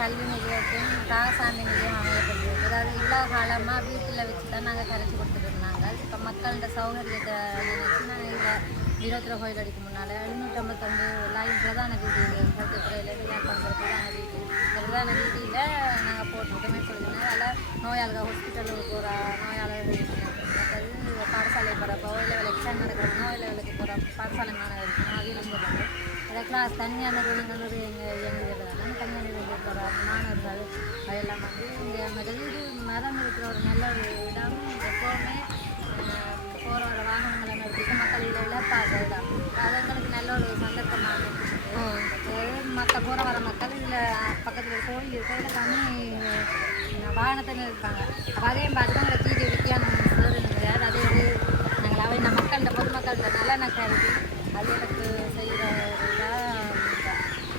கல்வி நிலையத்தையும் ராசாந்தி நிலையம் அமையப்பட்டிருக்கு. அதாவது இவ்வளோ காலமாக வீட்டில் வச்சு தான் நாங்கள் கரைச்சி கொடுத்துட்டு இருந்தாங்க. இப்போ மக்களோட சௌகரியத்தை நினைச்சு நாங்கள் இதில் வீரத்தில் கோயில் அடிக்க முன்னால் 752 லைன் பிரதான வீதியில் கருத்துத்துறையிலேருந்து வியாபாரம் பிரதான வீதி. இந்த பிரதான வீதியில் நாங்கள் போட்டிருக்கோமே சொல்லியிருந்தோம். அதில் நோயாளிகள் ஹாஸ்பிட்டலுக்கு போகிற நோயாளர்களுக்கு மற்றது பாடசாலை போகிறப்போ இல்லை எக்ஸாம் நடக்கிற நோயாளிகளுக்கு போகிற பாடசாலை மாணவர்களுக்கு அவையிலும் போகிறாங்க. அதை கிளாஸ் தனியான குழுங்கள் இயங்குகிறதால தனியான வெளியில் போகிற மாணவர்கள் அதெல்லாம் வந்து இங்கே மற்றது இது மரம் இருக்கிற ஒரு நல்ல ஒரு இடம். எப்போவுமே போகிற ஒரு வாகனங்களை நிறுத்திட்டு மக்கள் இதில் இழப்பாக இடம் அது எங்களுக்கு நல்ல ஒரு சந்தர்ப்பமாக இருக்குது. மற்ற போகிற வர மக்கள் இதில் பக்கத்தில் கோயில் இருக்கிற கம்மி வாகனத்தை நிறுத்தாங்க. அப்போ அதையும் பார்த்து எங்களை தீதி வித்தியானம் கிடையாது. அதே ஒரு நாங்கள் அவை இந்த மக்கள்கிட்ட பொதுமக்கள்கிட்ட நல்ல கருதி அது எனக்கு செய்கிற